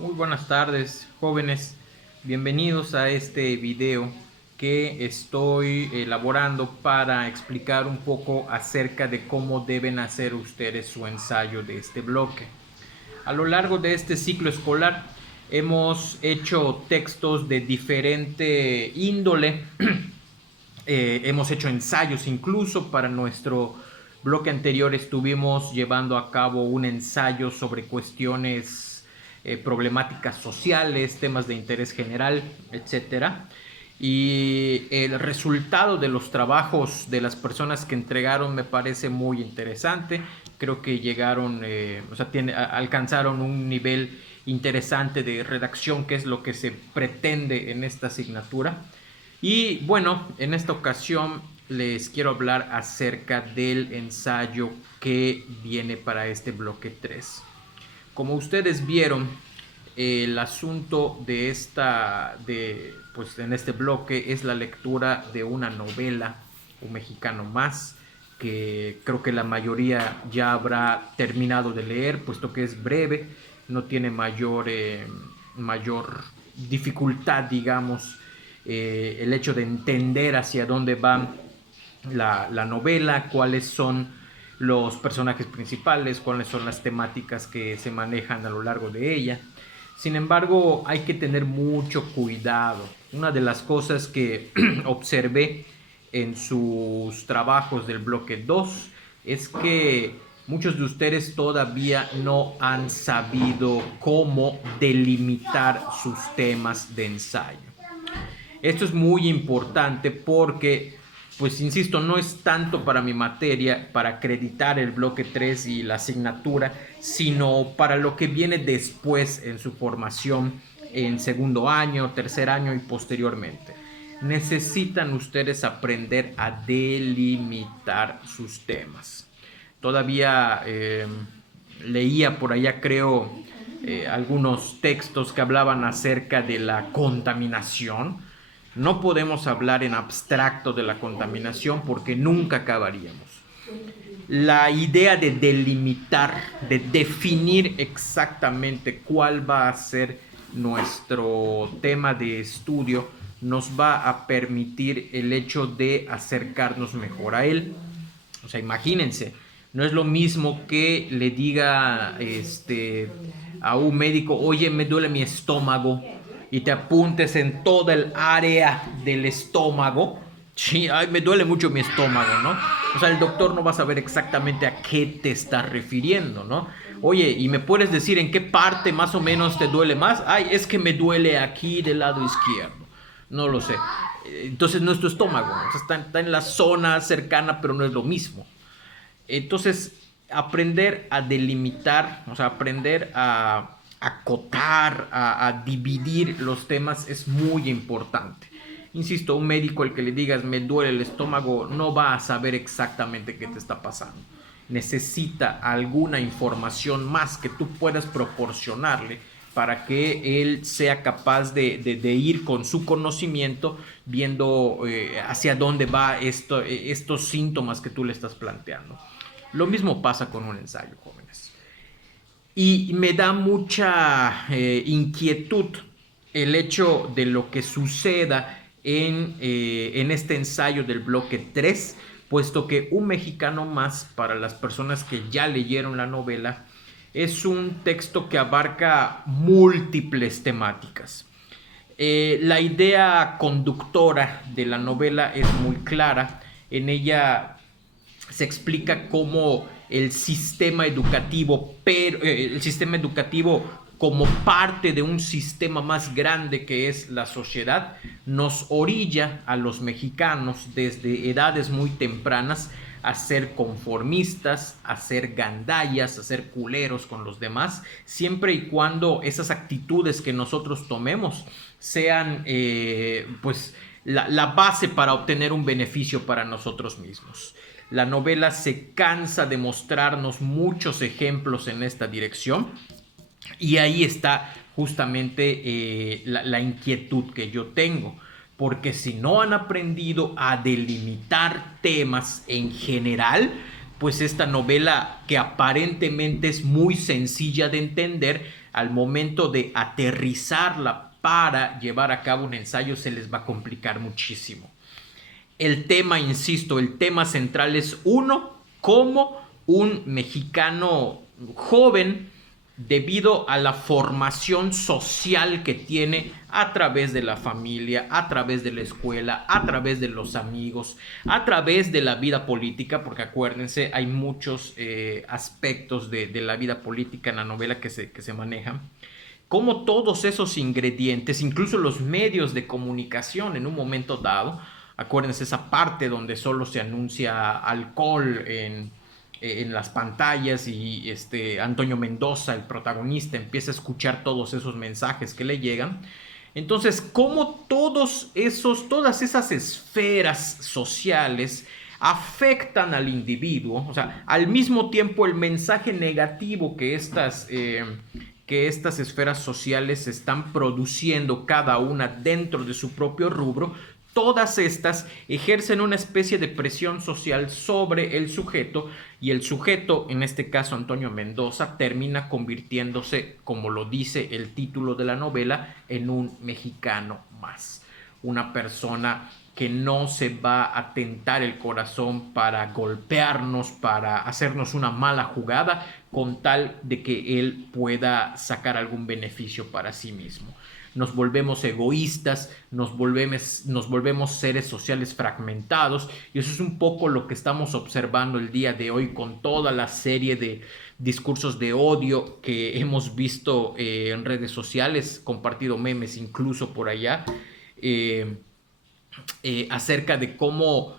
Muy buenas tardes, jóvenes. Bienvenidos a este video que estoy elaborando para explicar un poco acerca de cómo deben hacer ustedes su ensayo de este bloque. A lo largo de este ciclo escolar hemos hecho textos de diferente índole. Hemos hecho ensayos incluso. Para nuestro bloque anterior estuvimos llevando a cabo un ensayo sobre cuestiones problemáticas sociales, temas de interés general, etcétera. Y el resultado de los trabajos de las personas que entregaron me parece muy interesante. Creo que llegaron, alcanzaron un nivel interesante de redacción, que es lo que se pretende en esta asignatura. Y bueno, en esta ocasión les quiero hablar acerca del ensayo que viene para este bloque 3. Como ustedes vieron, el asunto pues en este bloque es la lectura de una novela, Un Mexicano Más, que creo que la mayoría ya habrá terminado de leer, puesto que es breve, no tiene mayor dificultad, digamos, el hecho de entender hacia dónde va la novela, cuáles son los personajes principales, cuáles son las temáticas que se manejan a lo largo de ella. Sin embargo, hay que tener mucho cuidado. Una de las cosas que observé en sus trabajos del bloque 2 es que muchos de ustedes todavía no han sabido cómo delimitar sus temas de ensayo. Esto es muy importante porque, pues insisto, no es tanto para mi materia, para acreditar el bloque 3 y la asignatura, sino para lo que viene después en su formación en segundo año, tercer año y posteriormente. Necesitan ustedes aprender a delimitar sus temas. Todavía leía por allá, creo, algunos textos que hablaban acerca de la contaminación. No podemos hablar en abstracto de la contaminación porque nunca acabaríamos. La idea de delimitar, de definir exactamente cuál va a ser nuestro tema de estudio, nos va a permitir el hecho de acercarnos mejor a él. O sea, imagínense, no es lo mismo que le diga a un médico: oye, me duele mi estómago, y te apuntes en toda el área del estómago. Sí, ay, me duele mucho mi estómago, ¿no? O sea, el doctor no va a saber exactamente a qué te está refiriendo, ¿no? Oye, ¿y me puedes decir en qué parte más o menos te duele más? Ay, es que me duele aquí del lado izquierdo. No lo sé. Entonces no es tu estómago, ¿no? O sea, está en la zona cercana, pero no es lo mismo. Entonces, aprender a delimitar, o sea, aprender a acotar, a dividir los temas es muy importante. Insisto, un médico al que le digas me duele el estómago no va a saber exactamente qué te está pasando. Necesita alguna información más que tú puedas proporcionarle para que él sea capaz de ir con su conocimiento viendo hacia dónde va estos síntomas que tú le estás planteando. Lo mismo pasa con un ensayo, jóvenes. Y me da mucha inquietud el hecho de lo que suceda en este ensayo del bloque 3, puesto que Un Mexicano Más, para las personas que ya leyeron la novela, es un texto que abarca múltiples temáticas. La idea conductora de la novela es muy clara. En ella se explica cómo el sistema educativo como parte de un sistema más grande que es la sociedad, nos orilla a los mexicanos desde edades muy tempranas a ser conformistas, a ser gandallas, a ser culeros con los demás, siempre y cuando esas actitudes que nosotros tomemos sean pues la base para obtener un beneficio para nosotros mismos. La novela se cansa de mostrarnos muchos ejemplos en esta dirección, y ahí está justamente la inquietud que yo tengo, porque si no han aprendido a delimitar temas en general, pues esta novela, que aparentemente es muy sencilla de entender, al momento de aterrizarla para llevar a cabo un ensayo se les va a complicar muchísimo. El tema, insisto, el tema central es uno, cómo un mexicano joven, debido a la formación social que tiene a través de la familia, a través de la escuela, a través de los amigos, a través de la vida política, porque acuérdense, hay muchos aspectos de la vida política en la novela que se manejan, cómo todos esos ingredientes, incluso los medios de comunicación en un momento dado, acuérdense esa parte donde solo se anuncia alcohol en las pantallas y Antonio Mendoza, el protagonista, empieza a escuchar todos esos mensajes que le llegan. Entonces, cómo todas esas esferas sociales afectan al individuo, o sea, al mismo tiempo el mensaje negativo que estas esferas sociales están produciendo cada una dentro de su propio rubro, todas estas ejercen una especie de presión social sobre el sujeto, y el sujeto, en este caso Antonio Mendoza, termina convirtiéndose, como lo dice el título de la novela, en un mexicano más. Una persona que no se va a tentar el corazón para golpearnos, para hacernos una mala jugada, con tal de que él pueda sacar algún beneficio para sí mismo. Nos volvemos egoístas, nos volvemos seres sociales fragmentados, y eso es un poco lo que estamos observando el día de hoy con toda la serie de discursos de odio que hemos visto en redes sociales, compartido memes incluso por allá, acerca de cómo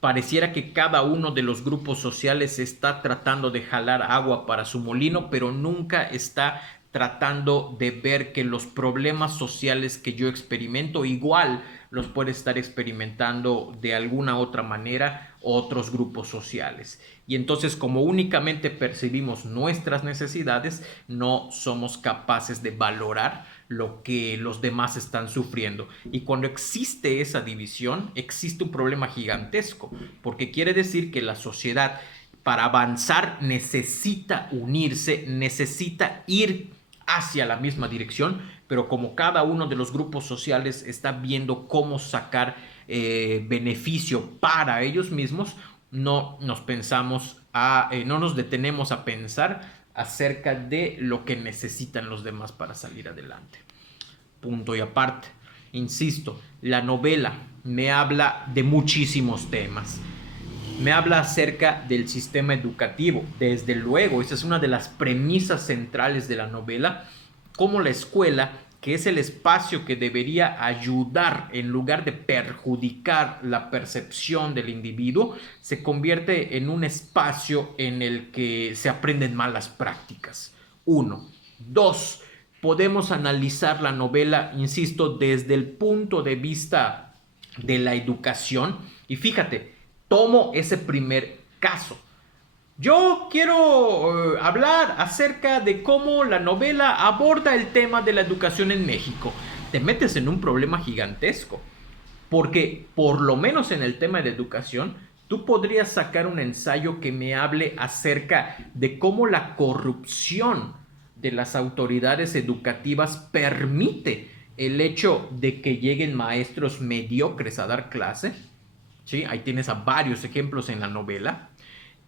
pareciera que cada uno de los grupos sociales está tratando de jalar agua para su molino, pero nunca está tratando de ver que los problemas sociales que yo experimento igual los puede estar experimentando de alguna otra manera otros grupos sociales. Y entonces, como únicamente percibimos nuestras necesidades, no somos capaces de valorar lo que los demás están sufriendo. Y cuando existe esa división, existe un problema gigantesco, porque quiere decir que la sociedad, para avanzar, necesita unirse, necesita ir hacia la misma dirección, pero como cada uno de los grupos sociales está viendo cómo sacar beneficio para ellos mismos, no nos detenemos a pensar acerca de lo que necesitan los demás para salir adelante. Punto y aparte. Insisto, la novela me habla de muchísimos temas. Me habla acerca del sistema educativo. Desde luego, esa es una de las premisas centrales de la novela, cómo la escuela, que es el espacio que debería ayudar en lugar de perjudicar la percepción del individuo, se convierte en un espacio en el que se aprenden malas prácticas. 1. 2. Podemos analizar la novela, insisto, desde el punto de vista de la educación. Y fíjate, tomo ese primer caso. Yo quiero hablar acerca de cómo la novela aborda el tema de la educación en México. Te metes en un problema gigantesco, porque por lo menos en el tema de educación, tú podrías sacar un ensayo que me hable acerca de cómo la corrupción de las autoridades educativas permite el hecho de que lleguen maestros mediocres a dar clase. ¿Sí? Ahí tienes a varios ejemplos en la novela.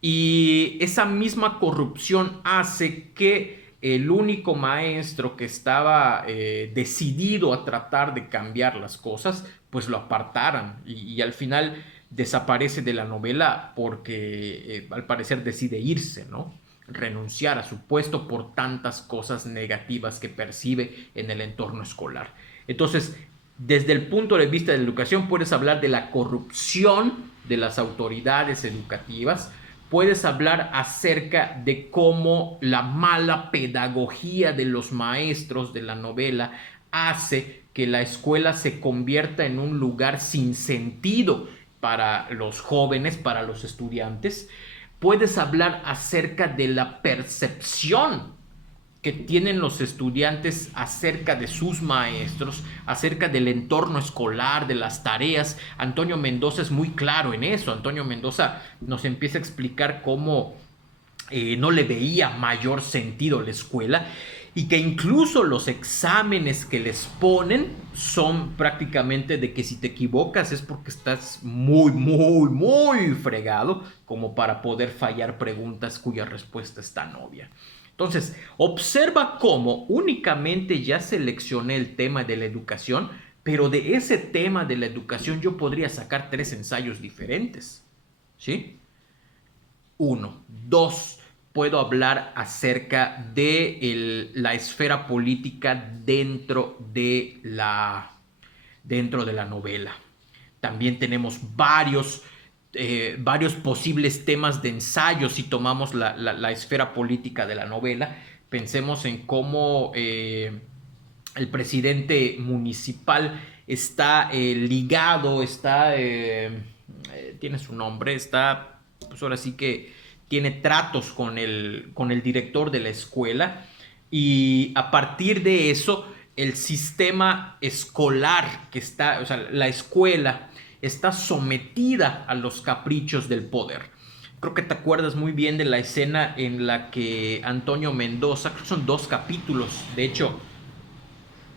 Y esa misma corrupción hace que el único maestro que estaba decidido a tratar de cambiar las cosas, pues lo apartaran. Y al final desaparece de la novela porque al parecer decide irse, ¿no? Renunciar a su puesto por tantas cosas negativas que percibe en el entorno escolar. Entonces, desde el punto de vista de la educación, puedes hablar de la corrupción de las autoridades educativas, puedes hablar acerca de cómo la mala pedagogía de los maestros de la novela hace que la escuela se convierta en un lugar sin sentido para los jóvenes, para los estudiantes. Puedes hablar acerca de la percepción que tienen los estudiantes acerca de sus maestros, acerca del entorno escolar, de las tareas. Antonio Mendoza es muy claro en eso. Antonio Mendoza nos empieza a explicar cómo no le veía mayor sentido a la escuela y que incluso los exámenes que les ponen son prácticamente de que si te equivocas es porque estás muy fregado como para poder fallar preguntas cuya respuesta es tan obvia. Entonces, observa cómo únicamente ya seleccioné el tema de la educación, pero de ese tema de la educación yo podría sacar 3 ensayos diferentes. ¿Sí? 1. 2. Puedo hablar acerca de la esfera política dentro de la novela. También tenemos varios posibles temas de ensayo si tomamos la esfera política de la novela. Pensemos en cómo el presidente municipal está ligado, tiene su nombre, está, pues ahora sí que tiene tratos con el director de la escuela, y a partir de eso el sistema escolar que está, o sea, la escuela está sometida a los caprichos del poder. Creo que te acuerdas muy bien de la escena en la que Antonio Mendoza, creo que son 2 capítulos, de hecho,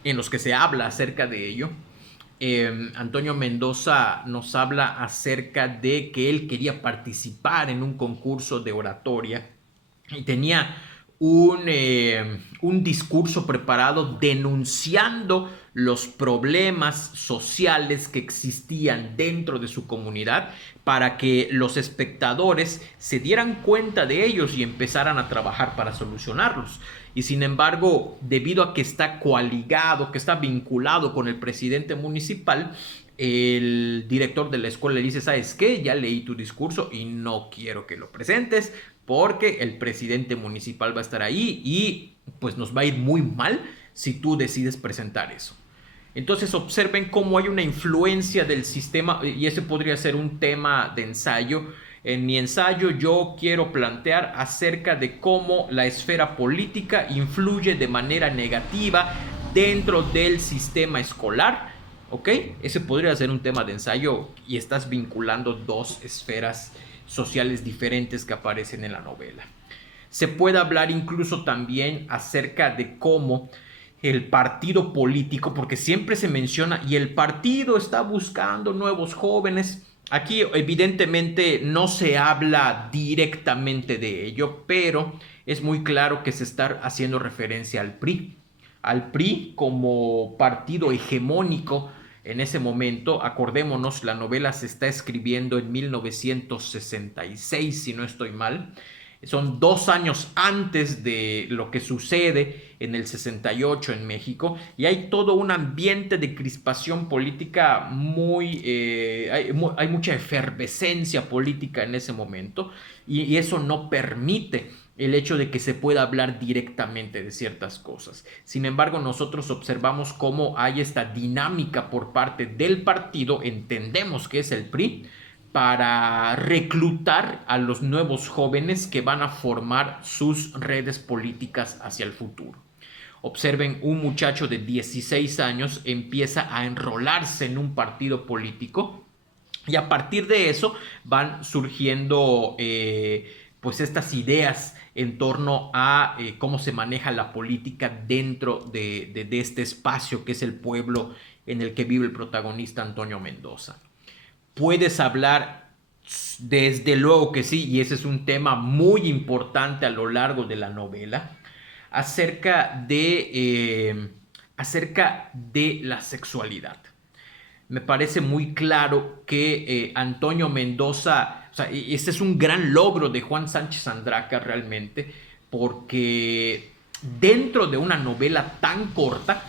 en los que se habla acerca de ello. Antonio Mendoza nos habla acerca de que él quería participar en un concurso de oratoria y tenía un discurso preparado denunciando los problemas sociales que existían dentro de su comunidad para que los espectadores se dieran cuenta de ellos y empezaran a trabajar para solucionarlos. Y sin embargo, debido a que está coaligado, que está vinculado con el presidente municipal, el director de la escuela le dice: ¿sabes qué? Ya leí tu discurso y no quiero que lo presentes porque el presidente municipal va a estar ahí y pues nos va a ir muy mal si tú decides presentar eso. Entonces observen cómo hay una influencia del sistema, y ese podría ser un tema de ensayo. En mi ensayo yo quiero plantear acerca de cómo la esfera política influye de manera negativa dentro del sistema escolar, ¿ok? Ese podría ser un tema de ensayo y estás vinculando 2 esferas sociales diferentes que aparecen en la novela. Se puede hablar incluso también acerca de cómo el partido político, porque siempre se menciona, y el partido está buscando nuevos jóvenes. Aquí evidentemente no se habla directamente de ello, pero es muy claro que se está haciendo referencia al PRI como partido hegemónico en ese momento. Acordémonos, la novela se está escribiendo en 1966, si no estoy mal. Son 2 años antes de lo que sucede en el 68 en México, y hay todo un ambiente de crispación política hay mucha efervescencia política en ese momento, y eso no permite el hecho de que se pueda hablar directamente de ciertas cosas. Sin embargo, nosotros observamos cómo hay esta dinámica por parte del partido, entendemos que es el PRI, para reclutar a los nuevos jóvenes que van a formar sus redes políticas hacia el futuro. Observen, un muchacho de 16 años empieza a enrolarse en un partido político, y a partir de eso van surgiendo pues estas ideas en torno a cómo se maneja la política dentro de este espacio que es el pueblo en el que vive el protagonista Antonio Mendoza. Puedes hablar, desde luego que sí, y ese es un tema muy importante a lo largo de la novela, acerca de la sexualidad. Me parece muy claro que Antonio Mendoza, o sea, ese es un gran logro de Juan Sánchez Andraca realmente, porque dentro de una novela tan corta,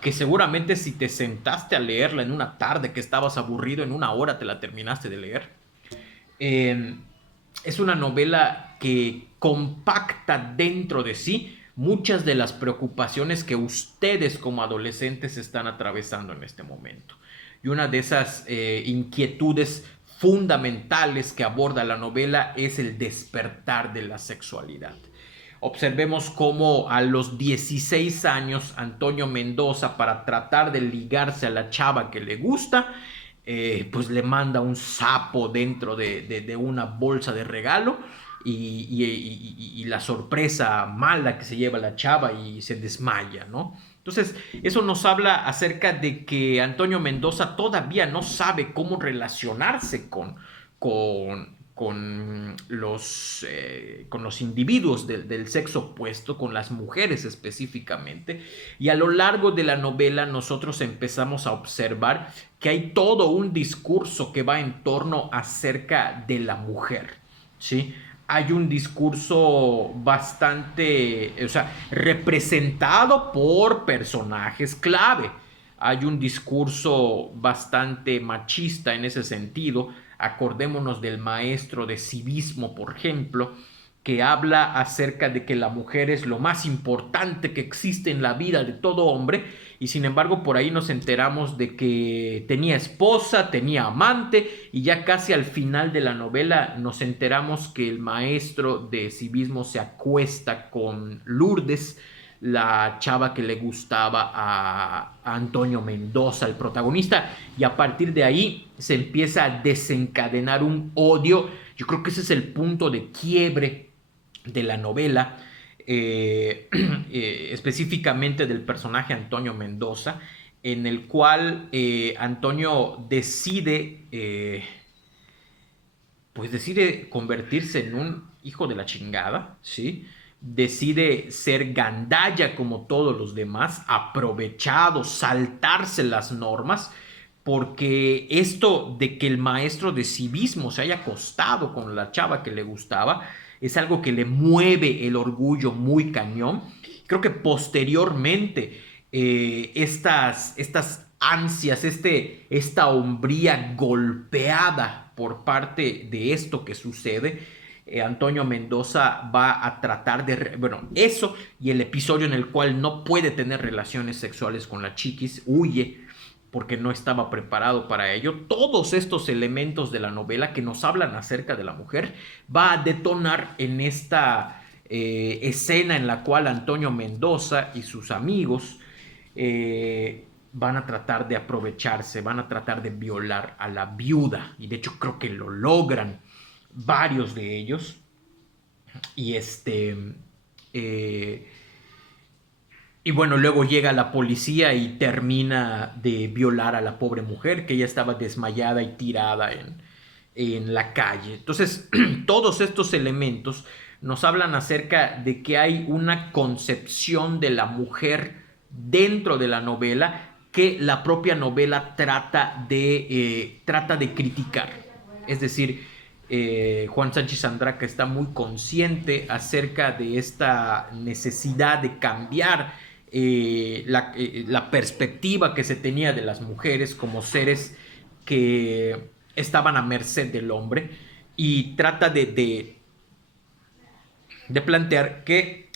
que seguramente si te sentaste a leerla en una tarde que estabas aburrido, en 1 hora te la terminaste de leer. Es una novela que compacta dentro de sí muchas de las preocupaciones que ustedes como adolescentes están atravesando en este momento. Y una de esas inquietudes fundamentales que aborda la novela es el despertar de la sexualidad. Observemos cómo a los 16 años Antonio Mendoza, para tratar de ligarse a la chava que le gusta, pues le manda un sapo dentro de una bolsa de regalo y la sorpresa mala que se lleva la chava y se desmaya, ¿no? Entonces, eso nos habla acerca de que Antonio Mendoza todavía no sabe cómo relacionarse con los individuos del sexo opuesto, con las mujeres específicamente. Y a lo largo de la novela nosotros empezamos a observar que hay todo un discurso que va en torno acerca de la mujer, ¿sí? Hay un discurso bastante, o sea, representado por personajes clave. Hay un discurso bastante machista en ese sentido. Acordémonos del maestro de civismo, por ejemplo, que habla acerca de que la mujer es lo más importante que existe en la vida de todo hombre, y sin embargo por ahí nos enteramos de que tenía esposa, tenía amante, y ya casi al final de la novela nos enteramos que el maestro de civismo se acuesta con Lourdes, la chava que le gustaba a Antonio Mendoza, el protagonista, y a partir de ahí se empieza a desencadenar un odio. Yo creo que ese es el punto de quiebre de la novela, específicamente del personaje Antonio Mendoza, en el cual Antonio pues decide convertirse en un hijo de la chingada, ¿sí? Decide ser gandalla como todos los demás, aprovechado, saltarse las normas, porque esto de que el maestro de civismo se haya acostado con la chava que le gustaba es algo que le mueve el orgullo muy cañón. Creo que posteriormente estas ansias, esta hombría golpeada por parte de esto que sucede, Antonio Mendoza va a tratar de, bueno, eso y el episodio en el cual no puede tener relaciones sexuales con la chiquis, huye porque no estaba preparado para ello. Todos estos elementos de la novela que nos hablan acerca de la mujer va a detonar en esta escena en la cual Antonio Mendoza y sus amigos van a tratar de aprovecharse, van a tratar de violar a la viuda, y de hecho creo que lo logran varios de ellos. Y y bueno, luego llega la policía y termina de violar a la pobre mujer que ya estaba desmayada y tirada en la calle. Entonces, todos estos elementos nos hablan acerca de que hay una concepción de la mujer dentro de la novela que la propia novela trata de criticar. Es decir, Juan Sánchez Andraca está muy consciente acerca de esta necesidad de cambiar la perspectiva que se tenía de las mujeres como seres que estaban a merced del hombre, y trata de plantear que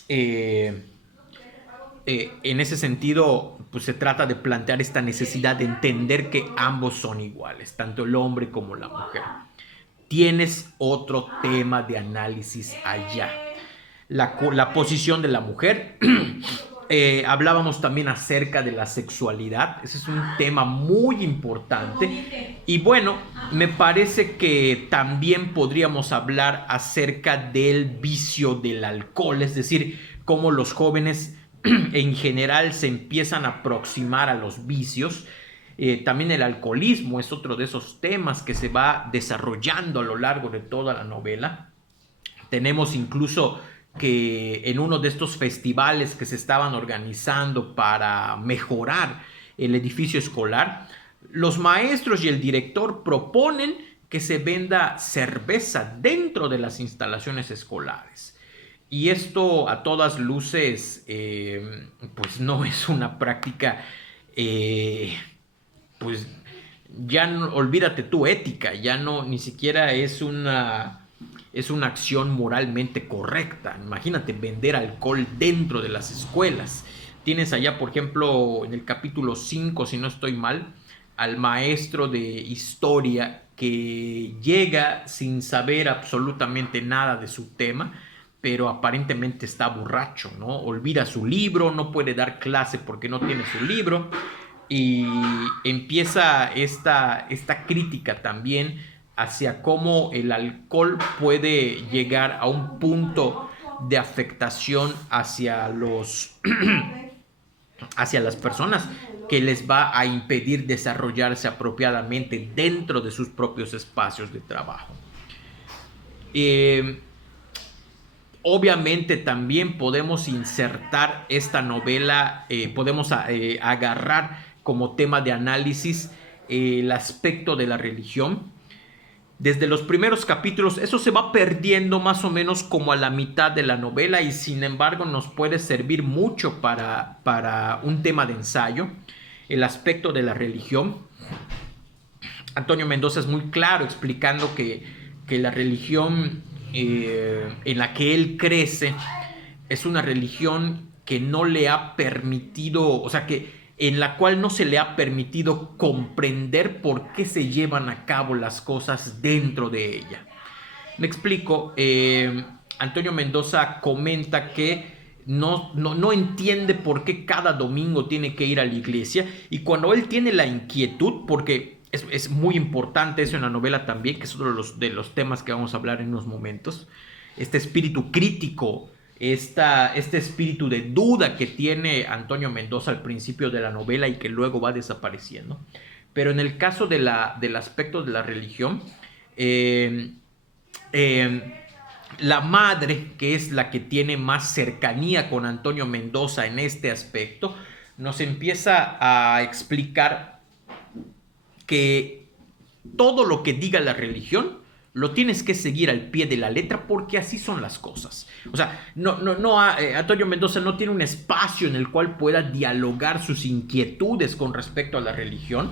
en ese sentido pues se trata de plantear esta necesidad de entender que ambos son iguales, tanto el hombre como la mujer. Tienes otro tema de análisis allá, la posición de la mujer. Hablábamos también acerca de la sexualidad. Ese es un tema muy importante. Y bueno, me parece que también podríamos hablar acerca del vicio del alcohol, es decir, cómo los jóvenes en general se empiezan a aproximar a los vicios. También el alcoholismo es otro de esos temas que se va desarrollando a lo largo de toda la novela. Tenemos incluso que en uno de estos festivales que se estaban organizando para mejorar el edificio escolar, los maestros y el director proponen que se venda cerveza dentro de las instalaciones escolares. Y esto a todas luces pues no es una práctica, pues ya no, olvídate tú, ética, ya no, ni siquiera es una acción moralmente correcta. Imagínate vender alcohol dentro de las escuelas. Tienes allá, por ejemplo, en el capítulo 5, si no estoy mal, al maestro de historia que llega sin saber absolutamente nada de su tema, pero aparentemente está borracho, ¿no? Olvida su libro, no puede dar clase porque no tiene su libro, y empieza esta crítica también hacia cómo el alcohol puede llegar a un punto de afectación hacia las personas, que les va a impedir desarrollarse apropiadamente dentro de sus propios espacios de trabajo. Obviamente también podemos insertar esta novela, podemos agarrar como tema de análisis el aspecto de la religión. Desde los primeros capítulos eso se va perdiendo más o menos como a la mitad de la novela, y sin embargo nos puede servir mucho para un tema de ensayo, el aspecto de la religión. Antonio Mendoza es muy claro explicando que la religión en la que él crece es una religión que no le ha permitido, o sea, que en la cual no se le ha permitido comprender por qué se llevan a cabo las cosas dentro de ella. Me explico. Antonio Mendoza comenta que no entiende por qué cada domingo tiene que ir a la iglesia, y cuando él tiene la inquietud, porque es muy importante eso en la novela también, que es uno de los temas que vamos a hablar en unos momentos, este espíritu crítico, este espíritu de duda que tiene Antonio Mendoza al principio de la novela y que luego va desapareciendo. Pero en el caso del aspecto de la religión, la madre, que es la que tiene más cercanía con Antonio Mendoza en este aspecto, nos empieza a explicar que todo lo que diga la religión lo tienes que seguir al pie de la letra, porque así son las cosas. O sea, Antonio Mendoza no tiene un espacio en el cual pueda dialogar sus inquietudes con respecto a la religión.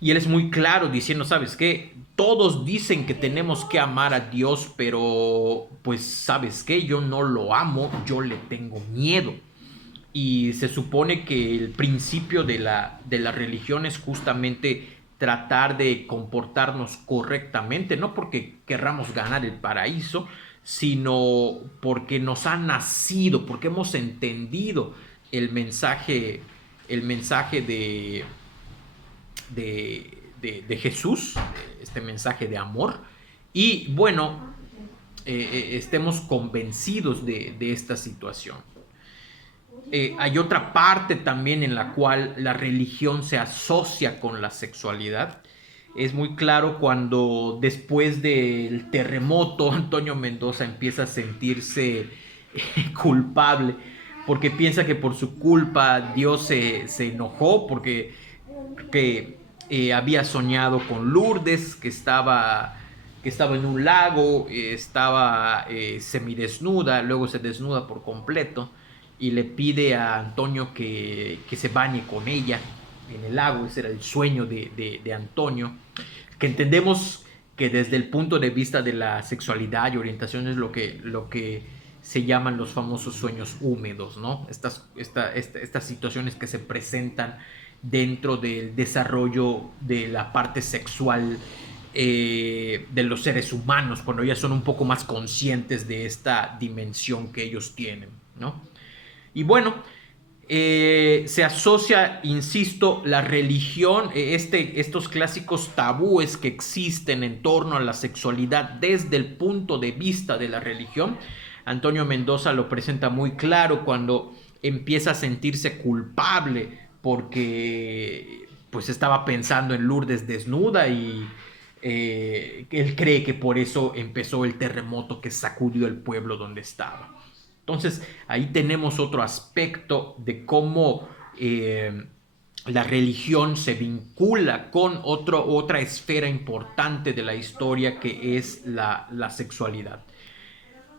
Y él es muy claro diciendo, ¿sabes qué? Todos dicen que tenemos que amar a Dios, pero pues, ¿sabes qué? Yo no lo amo, yo le tengo miedo. Y se supone que el principio de la religión es justamente tratar de comportarnos correctamente, no porque querramos ganar el paraíso, sino porque nos ha nacido, porque hemos entendido el mensaje de Jesús, este mensaje de amor, y bueno, estemos convencidos de esta situación. Hay otra parte también en la cual la religión se asocia con la sexualidad. Es muy claro cuando después del terremoto Antonio Mendoza empieza a sentirse culpable, porque piensa que por su culpa Dios se enojó, porque había soñado con Lourdes, que estaba en un lago, estaba semidesnuda, luego se desnuda por completo y le pide a Antonio que se bañe con ella en el lago. Ese era el sueño de Antonio, que entendemos que desde el punto de vista de la sexualidad y orientación es lo que se llaman los famosos sueños húmedos, ¿no? Estas situaciones que se presentan dentro del desarrollo de la parte sexual de los seres humanos, cuando ya son un poco más conscientes de esta dimensión que ellos tienen, ¿no? Y bueno, se asocia, insisto, la religión, estos clásicos tabúes que existen en torno a la sexualidad desde el punto de vista de la religión. Antonio Mendoza lo presenta muy claro cuando empieza a sentirse culpable porque pues estaba pensando en Lourdes desnuda, y él cree que por eso empezó el terremoto que sacudió el pueblo donde estaba. Entonces, ahí tenemos otro aspecto de cómo la religión se vincula con otra esfera importante de la historia, que es la sexualidad.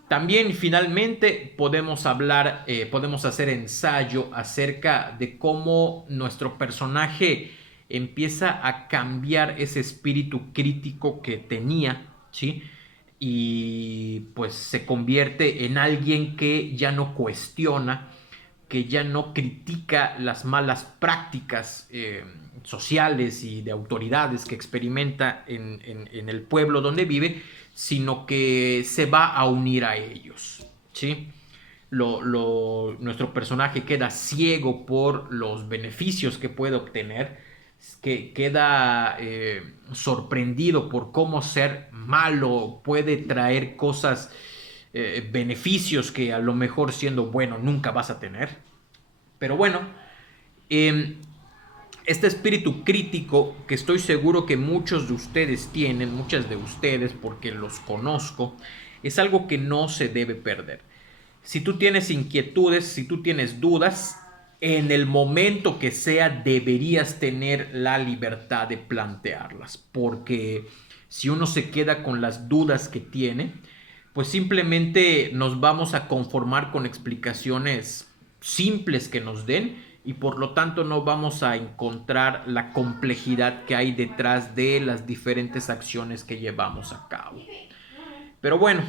También, finalmente, podemos hacer ensayo acerca de cómo nuestro personaje empieza a cambiar ese espíritu crítico que tenía, ¿sí? Y pues se convierte en alguien que ya no cuestiona, que ya no critica las malas prácticas sociales y de autoridades que experimenta en el pueblo donde vive, sino que se va a unir a ellos, ¿sí? Nuestro personaje queda ciego por los beneficios que puede obtener, que queda sorprendido por cómo ser malo puede traer cosas, beneficios que a lo mejor siendo bueno nunca vas a tener. Pero bueno, eh, este espíritu crítico que estoy seguro que muchos de ustedes tienen, muchas de ustedes porque los conozco, es algo que no se debe perder. Si tú tienes inquietudes, si tú tienes dudas, en el momento que sea deberías tener la libertad de plantearlas, porque si uno se queda con las dudas que tiene, pues simplemente nos vamos a conformar con explicaciones simples que nos den y por lo tanto no vamos a encontrar la complejidad que hay detrás de las diferentes acciones que llevamos a cabo. Pero bueno,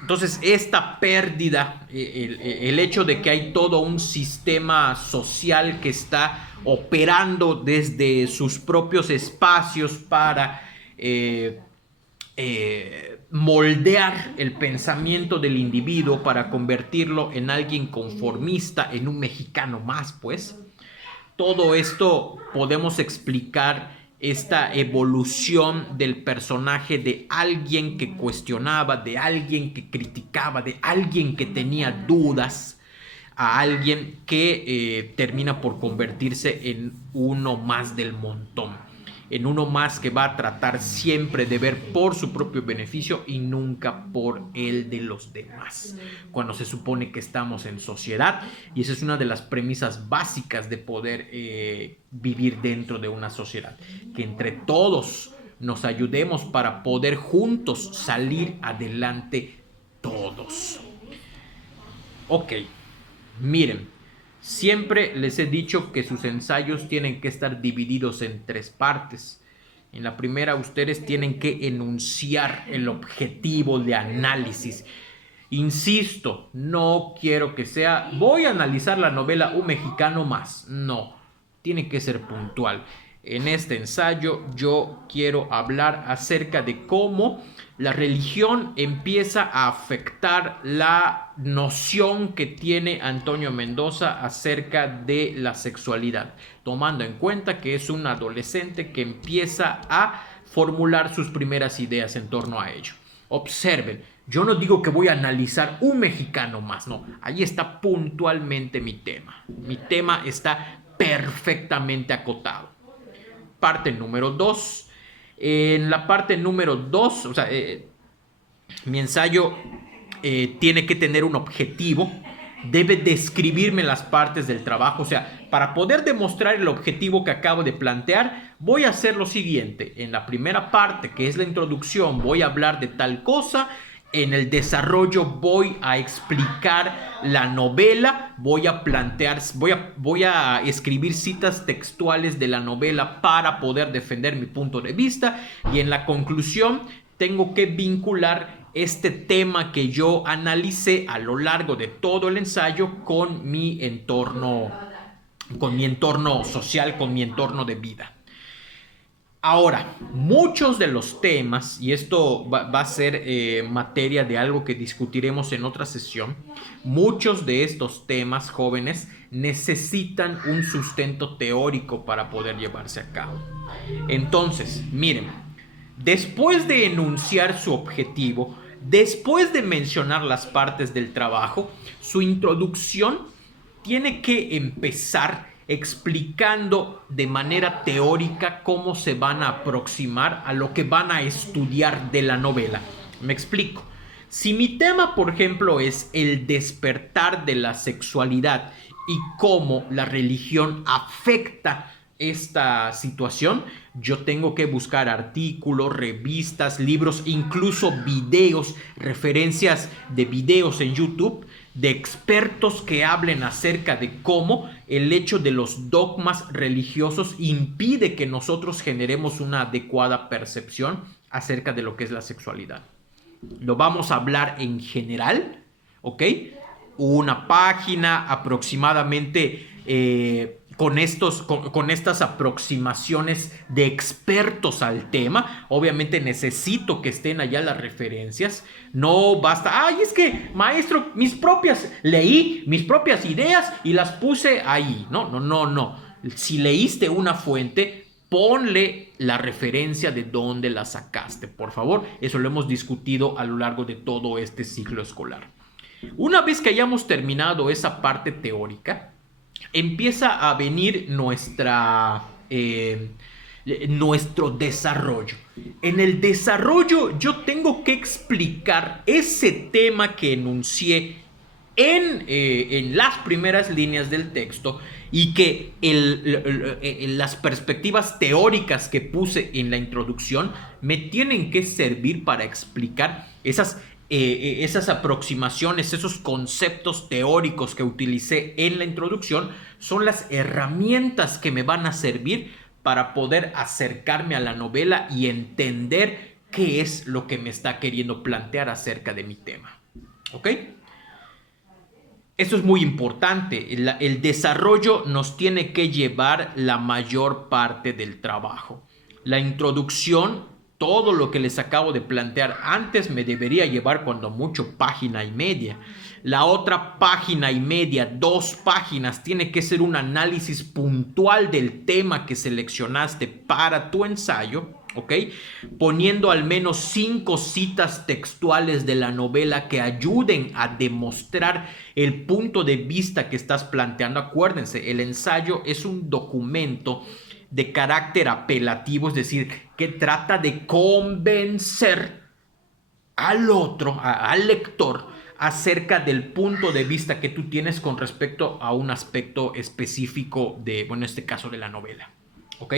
entonces esta pérdida, el hecho de que hay todo un sistema social que está operando desde sus propios espacios para moldear el pensamiento del individuo, para convertirlo en alguien conformista, en un mexicano más, pues. Todo esto podemos explicar esta evolución del personaje de alguien que cuestionaba, de alguien que criticaba, de alguien que tenía dudas, a alguien que termina por convertirse en uno más del montón, en uno más que va a tratar siempre de ver por su propio beneficio y nunca por el de los demás, cuando se supone que estamos en sociedad, y esa es una de las premisas básicas de poder vivir dentro de una sociedad, que entre todos nos ayudemos para poder juntos salir adelante todos. Ok, miren, siempre les he dicho que sus ensayos tienen que estar divididos en 3 partes. En la primera, ustedes tienen que enunciar el objetivo de análisis. Insisto, no quiero que sea, voy a analizar la novela Un Mexicano Más. No, tiene que ser puntual. En este ensayo yo quiero hablar acerca de cómo la religión empieza a afectar la noción que tiene Antonio Mendoza acerca de la sexualidad, tomando en cuenta que es un adolescente que empieza a formular sus primeras ideas en torno a ello. Observen, yo no digo que voy a analizar Un Mexicano Más, no, ahí está puntualmente mi tema. Mi tema está perfectamente acotado. Parte número 2. En la parte número 2, o sea, mi ensayo tiene que tener un objetivo, debe describirme las partes del trabajo. O sea, para poder demostrar el objetivo que acabo de plantear, voy a hacer lo siguiente. En la primera parte, que es la introducción, voy a hablar de tal cosa. En el desarrollo voy a explicar la novela, voy a escribir citas textuales de la novela para poder defender mi punto de vista, y en la conclusión tengo que vincular este tema que yo analicé a lo largo de todo el ensayo con mi entorno social, con mi entorno de vida. Ahora, muchos de los temas, y esto va a ser materia de algo que discutiremos en otra sesión, muchos de estos temas, jóvenes, necesitan un sustento teórico para poder llevarse a cabo. Entonces, miren, después de enunciar su objetivo, después de mencionar las partes del trabajo, su introducción tiene que empezar explicando de manera teórica cómo se van a aproximar a lo que van a estudiar de la novela. Me explico. Si mi tema, por ejemplo, es el despertar de la sexualidad y cómo la religión afecta esta situación, yo tengo que buscar artículos, revistas, libros, incluso videos, referencias de videos en YouTube de expertos que hablen acerca de cómo el hecho de los dogmas religiosos impide que nosotros generemos una adecuada percepción acerca de lo que es la sexualidad. Lo vamos a hablar en general, ¿ok? Una página, aproximadamente con estas aproximaciones de expertos al tema. Obviamente necesito que estén allá las referencias. No basta, ay, es que maestro, leí mis propias ideas y las puse ahí. No. Si leíste una fuente, ponle la referencia de dónde la sacaste, por favor. Eso lo hemos discutido a lo largo de todo este ciclo escolar. Una vez que hayamos terminado esa parte teórica, empieza a venir nuestro desarrollo. En el desarrollo yo tengo que explicar ese tema que enuncié en las primeras líneas del texto y que las perspectivas teóricas que puse en la introducción me tienen que servir para explicar esas aproximaciones, esos conceptos teóricos que utilicé en la introducción. Son las herramientas que me van a servir para poder acercarme a la novela y entender qué es lo que me está queriendo plantear acerca de mi tema. ¿Ok? Esto es muy importante. El desarrollo nos tiene que llevar la mayor parte del trabajo. La introducción, todo lo que les acabo de plantear antes, me debería llevar cuando mucho página y media. La otra página y media, 2 páginas, tiene que ser un análisis puntual del tema que seleccionaste para tu ensayo, ¿ok? Poniendo al menos 5 citas textuales de la novela que ayuden a demostrar el punto de vista que estás planteando. Acuérdense, el ensayo es un documento de carácter apelativo, es decir, que trata de convencer al otro, al lector, acerca del punto de vista que tú tienes con respecto a un aspecto específico de, bueno, en este caso de la novela. ¿Ok?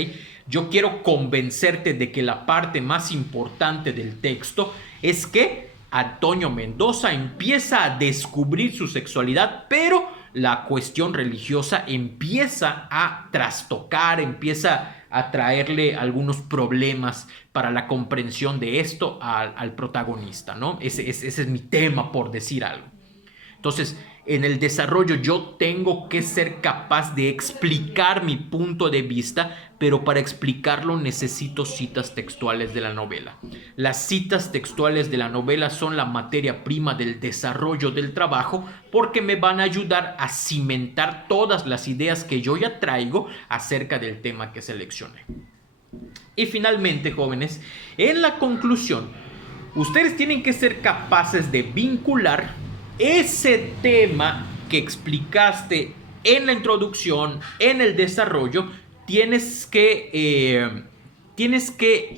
Yo quiero convencerte de que la parte más importante del texto es que Antonio Mendoza empieza a descubrir su sexualidad, pero la cuestión religiosa empieza a trastocar, empieza a traerle algunos problemas para la comprensión de esto al protagonista, ¿no? Ese es mi tema, por decir algo. Entonces, en el desarrollo yo tengo que ser capaz de explicar mi punto de vista, pero para explicarlo necesito citas textuales de la novela. Las citas textuales de la novela son la materia prima del desarrollo del trabajo porque me van a ayudar a cimentar todas las ideas que yo ya traigo acerca del tema que seleccioné. Y finalmente, jóvenes, en la conclusión, ustedes tienen que ser capaces de vincular ese tema que explicaste en la introducción, en el desarrollo. Tienes que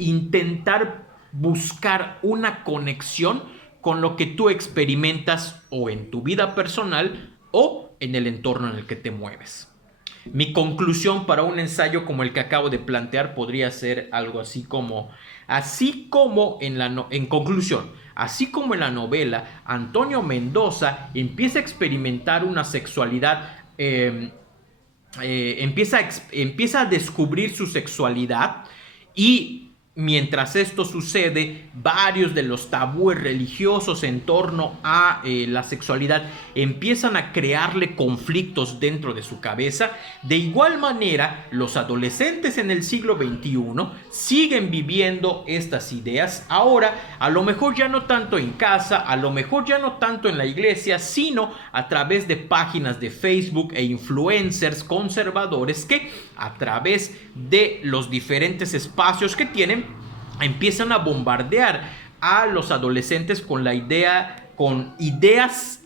intentar buscar una conexión con lo que tú experimentas o en tu vida personal o en el entorno en el que te mueves. Mi conclusión para un ensayo como el que acabo de plantear podría ser algo así como en conclusión, así como en la novela, Antonio Mendoza empieza a experimentar una sexualidad, empieza a descubrir su sexualidad, y mientras esto sucede, varios de los tabúes religiosos en torno a la sexualidad empiezan a crearle conflictos dentro de su cabeza. De igual manera, los adolescentes en el siglo XXI siguen viviendo estas ideas. Ahora, a lo mejor ya no tanto en casa, a lo mejor ya no tanto en la iglesia, sino a través de páginas de Facebook e influencers conservadores que, a través de los diferentes espacios que tienen, empiezan a bombardear a los adolescentes con ideas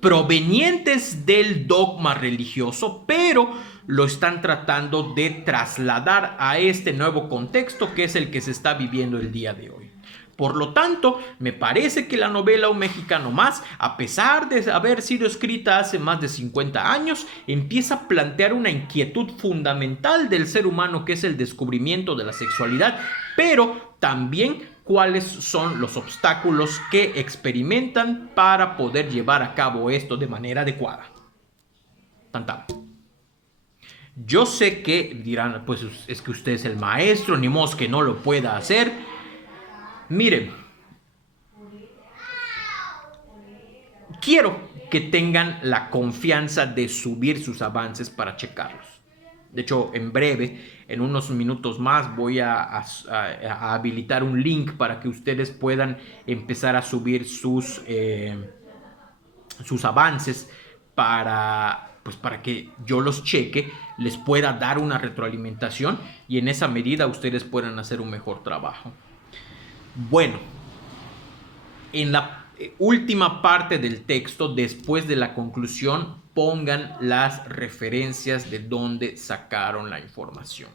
provenientes del dogma religioso, pero lo están tratando de trasladar a este nuevo contexto que es el que se está viviendo el día de hoy. Por lo tanto, me parece que la novela Un Mexicano Más, a pesar de haber sido escrita hace más de 50 años, empieza a plantear una inquietud fundamental del ser humano, que es el descubrimiento de la sexualidad, pero también cuáles son los obstáculos que experimentan para poder llevar a cabo esto de manera adecuada. Yo sé que dirán, pues es que usted es el maestro, ni modo que no lo pueda hacer. Miren, que tengan la confianza de subir sus avances para checarlos. De hecho, en breve, en unos minutos más, voy a habilitar un link para que ustedes puedan empezar a subir sus avances para que yo los cheque, les pueda dar una retroalimentación y en esa medida ustedes puedan hacer un mejor trabajo. Bueno, en la última parte del texto, después de la conclusión, pongan las referencias de dónde sacaron la información.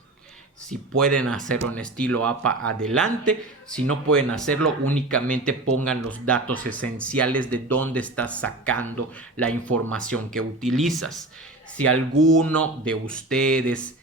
Si pueden hacerlo en estilo APA, adelante. Si no pueden hacerlo, únicamente pongan los datos esenciales de dónde estás sacando la información que utilizas. Si alguno de ustedes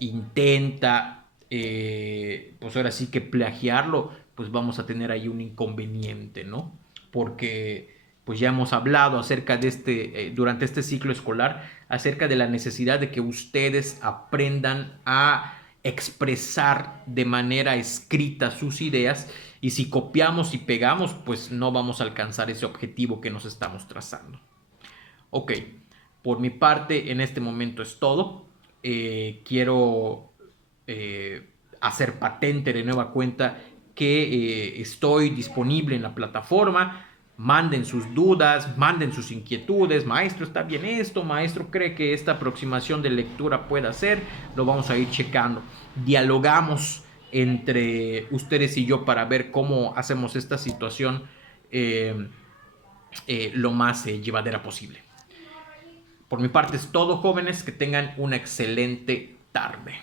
intenta, pues ahora sí que plagiarlo, pues vamos a tener ahí un inconveniente, ¿no? Porque pues ya hemos hablado acerca de durante este ciclo escolar, acerca de la necesidad de que ustedes aprendan a expresar de manera escrita sus ideas, y si copiamos y pegamos, pues no vamos a alcanzar ese objetivo que nos estamos trazando. Ok, por mi parte en este momento es todo. Quiero hacer patente de nueva cuenta que estoy disponible en la plataforma. Manden sus dudas, manden sus inquietudes. Maestro, ¿está bien esto? Maestro, ¿cree que esta aproximación de lectura pueda ser? Lo vamos a ir checando. Dialogamos entre ustedes y yo para ver cómo hacemos esta situación lo más llevadera posible. Por mi parte es todo, jóvenes. Que tengan una excelente tarde.